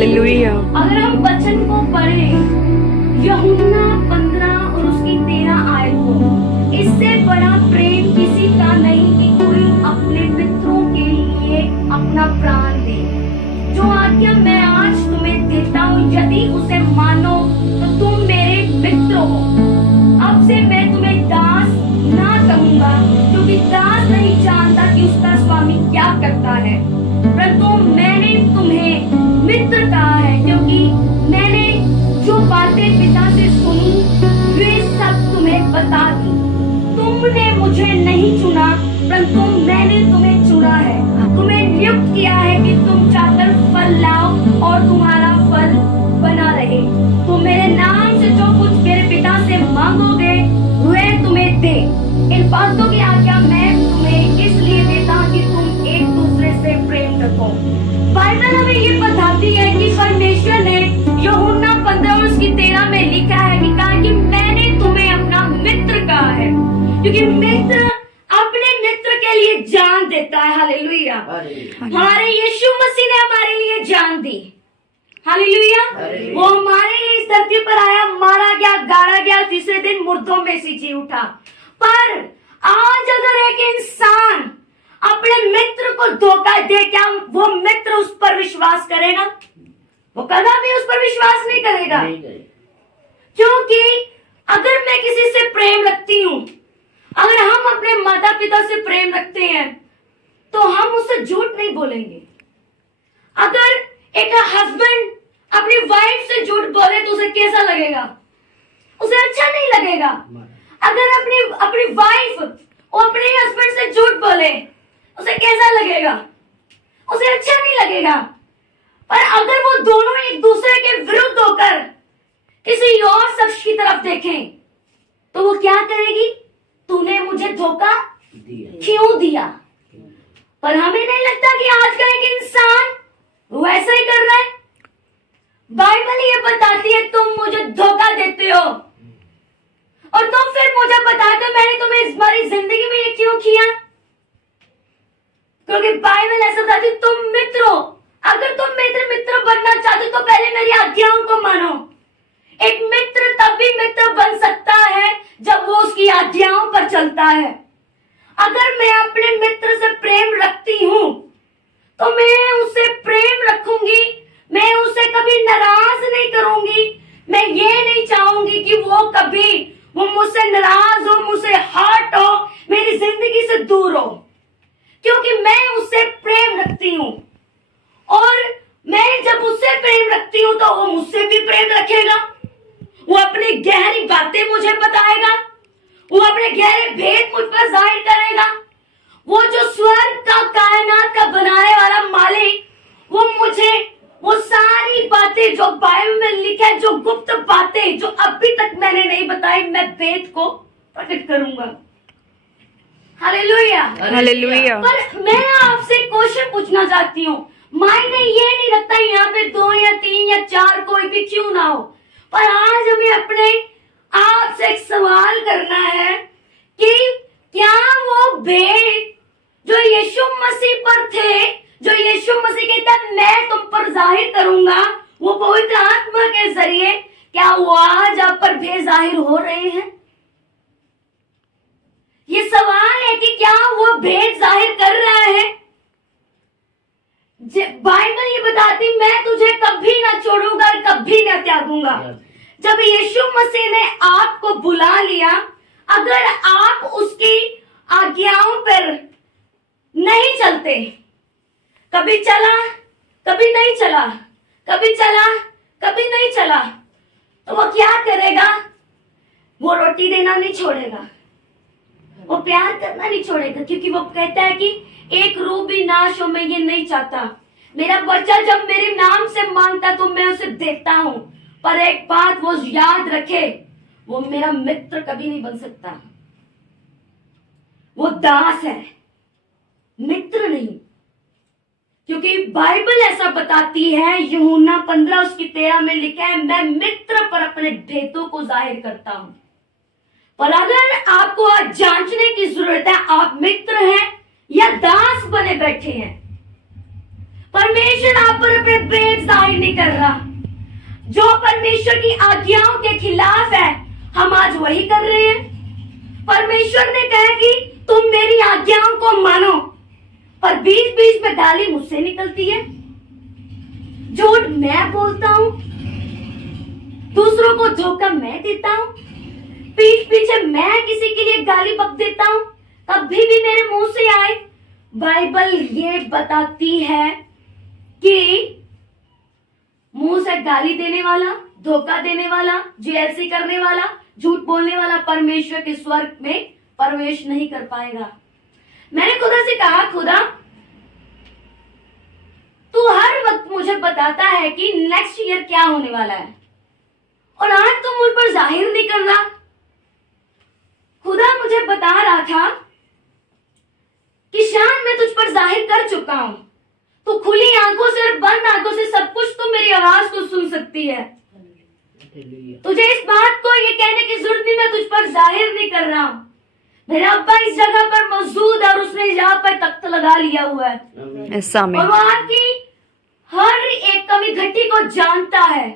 Hallelujah. अगर हम वचन को पढ़ें, यूहन्ना 15 और उसकी 13 आयत को, इससे बड़ा प्रेम किसी का नहीं कि कोई अपने मित्रों के लिए अपना प्राण दे। जो आज्ञा मैं आज तुम्हें देता हूँ, यदि उसे मानो तो तुम मेरे मित्र हो। अब से मैं तुम्हें दास ना कहूंगा, क्योंकि दास नहीं जानता कि उसका स्वामी क्या करता है, परंतु मैंने तुम्हें मित्र कहा है, क्योंकि मैंने जो बातें पिता से सुनी वे सब तुम्हें बता दी। तुमने मुझे नहीं चुना, परंतु मैंने तुम्हें चुना है, तुम्हें नियुक्त किया है कि तुम जाकर फल लाओ और तुम्हारा फल बना रहे। तुम मेरे नाम से जो कुछ मेरे पिता से मांगोगे वह तुम्हें दे। इन बातों की आज्ञा मैं तुम्हें इसलिए देता हूँ कि तुम एक दूसरे से प्रेम रखो। बाइबल हमें ये बताती है कि परमेश्वर ने यूहन्ना 15 और उसकी 13 में लिखा है कि कहा कि मैंने तुम्हें अपना मित्र कहा है, क्योंकि मित्र अपने मित्र के लिए जान देता है। हालेलुया। हमारे यीशु मसीह ने हमारे लिए जान दी। हालेलुया। वो हमारे लिए इस धरती पर आया, मारा गया, गाड़ा गया, तीसरे दिन मुर्दों में से जी उठा। पर आज अगर एक इंसान अपने मित्र को धोखा दे, क्या वो मित्र उस पर विश्वास करेगा? वो कदापि उस पर विश्वास नहीं करेगा। क्योंकि अगर मैं किसी से प्रेम रखती हूँ, अगर हम अपने माता पिता से प्रेम रखते हैं, तो हम उससे झूठ नहीं बोलेंगे। अगर एक हस्बैंड अपनी वाइफ से झूठ बोले तो उसे कैसा लगेगा? उसे अच्छा नहीं लगेगा। अगर अपनी वाइफ और अपने हस्बैंड से झूठ बोले उसे कैसा लगेगा? उसे अच्छा नहीं लगेगा। पर अगर वो दोनों एक दूसरे के विरुद्ध होकर किसी और शख्स की तरफ देखें, तो वो क्या करेगी? तूने मुझे धोखा क्यों दिया? पर हमें नहीं लगता कि आज का एक इंसान वैसा ही कर रहा है। बाइबल ये बताती है तुम मुझे धोखा देते हो और तुम फिर मुझे बताते हो मैंने तुम्हें इस बारी जिंदगी में ये क्यों किया? क्योंकि बाइबल ऐसा बताती है तुम मित्र हो। अगर तुम मेरे मित्र बनना चाहते हो तो पहले मेरी आज्ञाओं को मानो। एक मित्र तब भी मित्र बन सकता है जब वो उसकी आज्ञाओं पर चलता है। अगर मैं अपने मित्र से प्रेम रखती हूं तो मैं उससे प्रेम रखूंगी, मैं उसे कभी नाराज नहीं करूंगी। मैं ये नहीं चाहूंगी कि वो मुझसे नाराज हो, मुझसे हर्ट हो, मेरी जिंदगी से दूर हो, क्योंकि मैं उससे प्रेम रखती हूँ। और मैं जब उससे प्रेम रखती हूँ तो वो मुझसे भी प्रेम रखेगा। वो अपनी गहरी बातें मुझे बताएगा, वो अपने गहरे भेद मुझ पर जाहिर करेगा। वो जो स्वर्ग का, कायनात का बनाने वाला मालिक, वो मुझे वो सारी बातें जो बाइबल में लिखा है, जो गुप्त बातें जो अभी तक मैंने नहीं बताई, मैं वेद को प्रकट करूंगा। हालेलुया। हालेलुया। पर मैं आपसे क्वेश्चन पूछना चाहती हूँ। मायने ये नहीं रखता यहाँ पे 2 या 3 या 4 कोई भी क्यों ना हो, पर आज हमें अपने आप से एक सवाल करना है कि क्या वो भेद जो यीशु मसीह पर थे, जो यीशु मसीह कहता है मैं तुम पर जाहिर करूंगा, वो पवित्र आत्मा के जरिए, क्या वो आज आप पर भेद जाहिर हो रहे हैं? ये सवाल है कि क्या वो भेद जाहिर कर रहा है? बाइबल ये बताती मैं तुझे कभी ना छोड़ूंगा और कभी ना त्यागूंगा। जब यीशु मसीह ने आपको बुला लिया, अगर आप उसकी आज्ञाओं पर नहीं चलते, कभी चला कभी नहीं चला, कभी चला कभी नहीं चला, तो वो क्या करेगा? वो रोटी देना नहीं छोड़ेगा, वो प्यार करना नहीं छोड़ेगा, क्योंकि वो कहता है कि एक रूह भी नाश हो, मैं ये नहीं चाहता। मेरा बच्चा जब मेरे नाम से मांगता तो मैं उसे देता हूं, पर एक बात वो याद रखे, वो मेरा मित्र कभी नहीं बन सकता। वो दास है, मित्र नहीं। क्योंकि बाइबल ऐसा बताती है, यूहन्ना 15 उसकी 13 में लिखा है मैं मित्र पर अपने भेदों को जाहिर करता हूं। पर अगर आपको आज जांचने की जरूरत है, आप मित्र हैं या दास बने बैठे हैं। परमेश्वर आप पर अपने भेद जाहिर नहीं नहीं कर रहा। जो परमेश्वर की आज्ञाओं के खिलाफ है, हम आज वही कर रहे हैं। परमेश्वर ने कहा कि तुम मेरी आज्ञाओं को मानो, पर बीच बीच में गाली मुझसे निकलती है। झूठ मैं बोलता हूं, दूसरों को धोखा मैं देता हूं, पीठ पीछे मैं किसी के लिए गाली बक देता हूं, तब भी मेरे मुंह से आए। बाइबल ये बताती है कि मुंह से गाली देने वाला, धोखा देने वाला, जेलसी करने वाला, झूठ बोलने वाला परमेश्वर के स्वर्ग में प्रवेश नहीं कर पाएगा। मैंने खुदा से कहा, खुदा तू हर वक्त मुझे बताता है कि नेक्स्ट ईयर क्या होने वाला है, और आज तू मुझ पर जाहिर नहीं कर रहा। खुदा मुझे बता रहा था कि शान मैं तुझ पर जाहिर कर चुका हूं। तू खुली आंखों से और बंद आंखों से सब कुछ तू मेरी आवाज को सुन सकती है। तुझे इस बात को ये कहने की जरूरत नहीं, मैं तुझ पर जाहिर नहीं कर रहा हूं। मेरा अब्बा इस जगह पर मौजूद है और उसने यहाँ पर तख्त लगा लिया हुआ है, और वो आपकी हर एक कमी घटी को जानता है।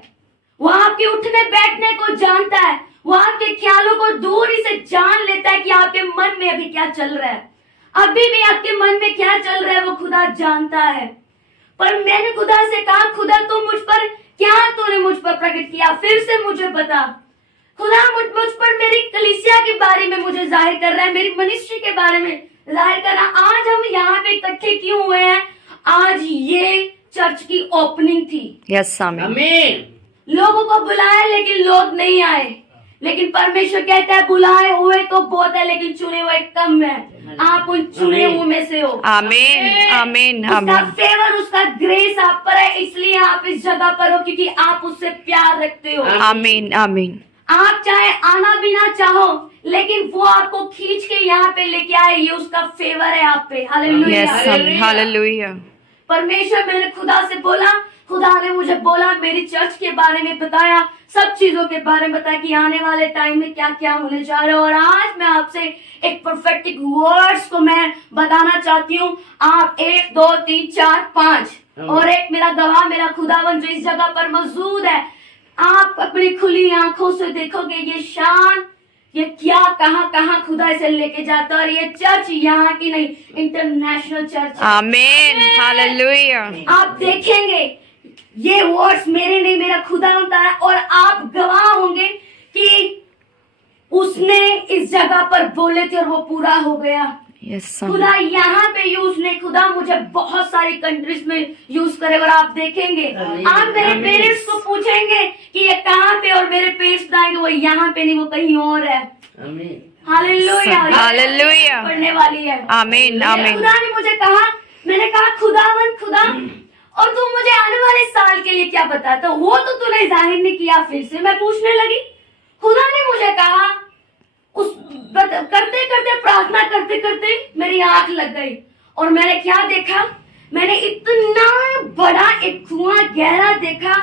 वो आपके उठने बैठने को जानता है। वो आपके ख्यालों को दूरी से जान लेता है कि आपके मन में अभी क्या चल रहा है। अभी भी आपके मन में क्या चल रहा है वो खुदा जानता है। पर मैंने खुदा से कहा, खुदा तू मुझ पर क्या तूने मुझ पर प्रकट किया, फिर से मुझे बता। खुदा मुझ पर मेरी कलीसिया के बारे में मुझे जाहिर कर रहा है, मेरी मिनिस्ट्री के बारे में जाहिर कर रहा है। आज हम यहाँ पे इकट्ठे क्यों हुए हैं? आज ये चर्च की ओपनिंग थी। यस आमीन। लोगों को बुलाया लेकिन लोग नहीं आए, लेकिन परमेश्वर कहता है बुलाए हुए तो बहुत है लेकिन चुने हुए कम है। आप उन चुने हुए में से हो। आमीन आमीन उसका आमीन। फेवर, उसका ग्रेस आप पर है, इसलिए आप इस जगह पर हो क्योंकि आप उससे प्यार रखते हो। आमीन आमीन। आप चाहे आना भी ना चाहो, लेकिन वो आपको खींच के यहाँ पे लेके आए, ये उसका फेवर है आप पे। हालेलुया यस आमीन। हालेलुया। परमेश्वर, मैंने खुदा से बोला, खुदा ने मुझे बोला, मेरी चर्च के बारे में बताया, सब चीजों के बारे में बताया कि आने वाले टाइम में क्या क्या होने जा रहा है। और आज मैं आपसे एक प्रोफेटिक वर्ड्स को मैं बताना चाहती हूँ। आप 1 2 3 4 5 और एक मेरा गवाह, मेरा खुदावन जो इस जगह पर मौजूद है, आप अपनी खुली आंखों से देखोगे ये शान, ये क्या कहाँ कहाँ खुदा इसे लेके जाता है। और ये चर्च यहाँ की नहीं, इंटरनेशनल चर्च है। आमीन। हालेलुया। आप देखेंगे ये वर्ड्स मेरे नहीं, मेरा खुदा होता है, और आप गवाह होंगे कि उसने इस जगह पर बोले थे और वो पूरा हो गया। यस खुदा यहाँ पे यूज नहीं, खुदा मुझे बहुत सारी कंट्रीज में यूज करे। और आप देखेंगे, आप मेरे पेरेंट्स को पूछेंगे कि ये कहाँ पे, और मेरे पेरेंट्स बताएंगे वो यहाँ पे नहीं, वो कहीं और है। हालेलुया। हालेलुया। पढ़ने वाली है। आमीन आमीन। खुदा ने मुझे कहा, मैंने कहा खुदावन खुदा, और तू मुझे आने वाले साल के लिए क्या बताता? वो तो तूने जाहिर नहीं किया। फिर से मैं पूछने लगी। खुदा ने मुझे कहा, करते करते प्रार्थना करते करते मेरी आंख लग गई, और मैंने क्या देखा? मैंने इतना बड़ा एक कुआं गहरा देखा,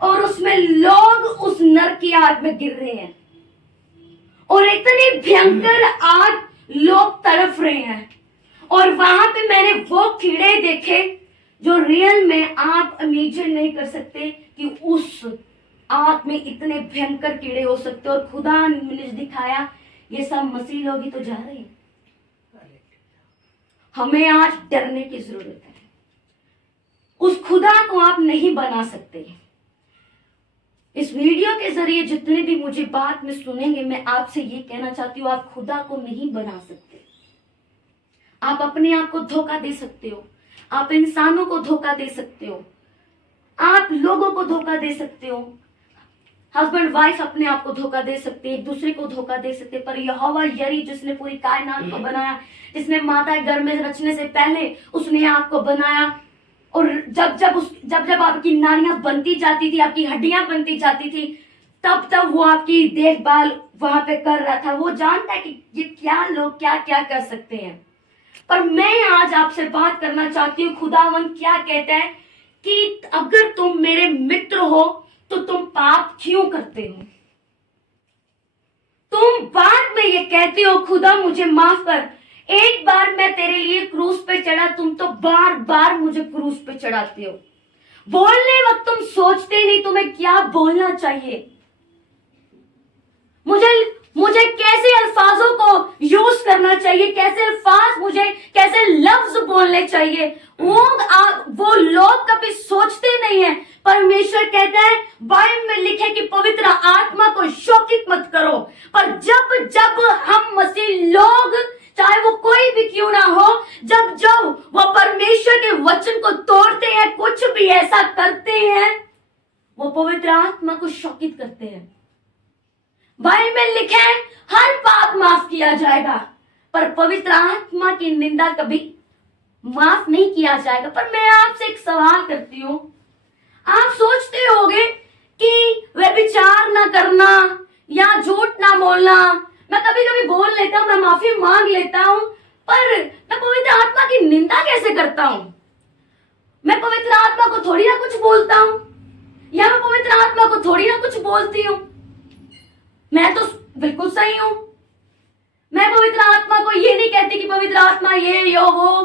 और उसमें लोग उस नर की आग में गिर रहे हैं, और इतनी भयंकर आग, लोग तड़प रहे हैं। और वहां पे मैंने वो कीड़े देखे जो रियल में आप इमेजिन नहीं कर सकते कि उस आग में इतने भयंकर कीड़े हो सकते। और खुदा ने मुझे दिखाया ये सब मसीह लोग ही तो जा रहे हैं। हमें आज डरने की जरूरत है। उस खुदा को आप नहीं बना सकते। इस वीडियो के जरिए जितने भी मुझे बात में सुनेंगे, मैं आपसे ये कहना चाहती हूँ, आप खुदा को नहीं बना सकते। आप अपने आप को धोखा दे सकते हो, आप इंसानों को धोखा दे सकते हो, आप लोगों को धोखा दे सकते हो, हस्बैंड वाइफ अपने आप को धोखा दे सकते, एक दूसरे को धोखा दे सकते। पर यहोवा यरी, जिसने पूरी कायनात को बनाया, जिसने माता गर्भ में रचने से पहले उसने आपको बनाया, और जब जब आपकी नाड़ियां बनती जाती थी, आपकी हड्डियां बनती जाती थी, तब वो आपकी देखभाल वहां पे कर रहा था। वो जानता है कि ये क्या लोग क्या क्या कर सकते हैं। पर मैं आज आपसे बात करना चाहती हूँ, खुदावन क्या कहता है कि अगर तुम मेरे मित्र हो तो तुम पाप क्यों करते हो? तुम बाद में ये कहते हो, खुदा मुझे माफ कर, एक बार मैं तेरे लिए क्रूस पे चढ़ा, तुम तो बार बार मुझे क्रूस पे चढ़ाते हो। बोलने वक्त तुम सोचते में क्या बोलना चाहिए, मुझे मुझे कैसे अल्फाजों को यूज करना चाहिए, कैसे अल्फाज मुझे कैसे लफ्ज बोलने चाहिए, वो लोग कभी सोचते नहीं है। परमेश्वर कहता है बाइबल में लिखे कि पवित्र आत्मा को शोकित मत करो। पर जब जब हम मसीह लोग, चाहे वो कोई भी क्यों ना हो, जब वो परमेश्वर के वचन को तोड़ते हैं, कुछ भी ऐसा करते हैं, वो पवित्र आत्मा को शोकित करते हैं। बाइबल में लिखे हर पाप माफ किया जाएगा, पर पवित्र आत्मा की निंदा कभी माफ नहीं किया जाएगा। पर मैं आपसे एक सवाल करती हूँ, आप सोचते होंगे कि व्यभिचार ना करना या झूठ ना बोलना, मैं कभी कभी बोल लेता हूँ, मैं माफी मांग लेता हूँ, पर मैं पवित्र आत्मा की निंदा कैसे करता हूँ? मैं पवित्र आत्मा को थोड़ी ना कुछ बोलता हूँ, या मैं पवित्र आत्मा को थोड़ी ना कुछ बोलती हूँ। मैं तो बिल्कुल सही हूं। मैं पवित्र आत्मा को ये नहीं कहती कि पवित्र आत्मा ये यो वो,